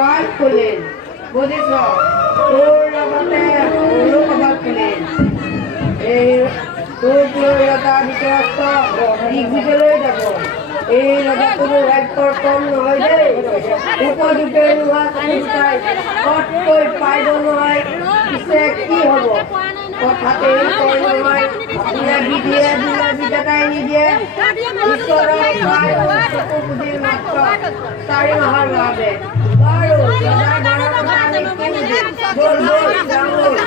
কপাল খুলিল বুঝিছ তোৰ লগতে মোৰো কপাল খুলিল এই তোৰ প্ৰিয়তা ভিতৰত দিগ্বিজয়লৈ যাব এই ৰজাটোৰ ৰাজ্যৰ কম নহয় দেই উপযুক্ত নোহোৱা দুটাই কতকৈ পাই নহয় পিছে কি হ'ব কথাতেই কয় নহয় বিধিয়ে দিলে বিধাতাই নিদিয়ে ঈশ্বৰৰ চকু বুজি মাত্ৰ 4 মাহৰ বাবে বাৰু ৰজাৰ ঘৰৰ কথা আমি কি বুজিম বল বল যাওঁ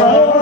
Oh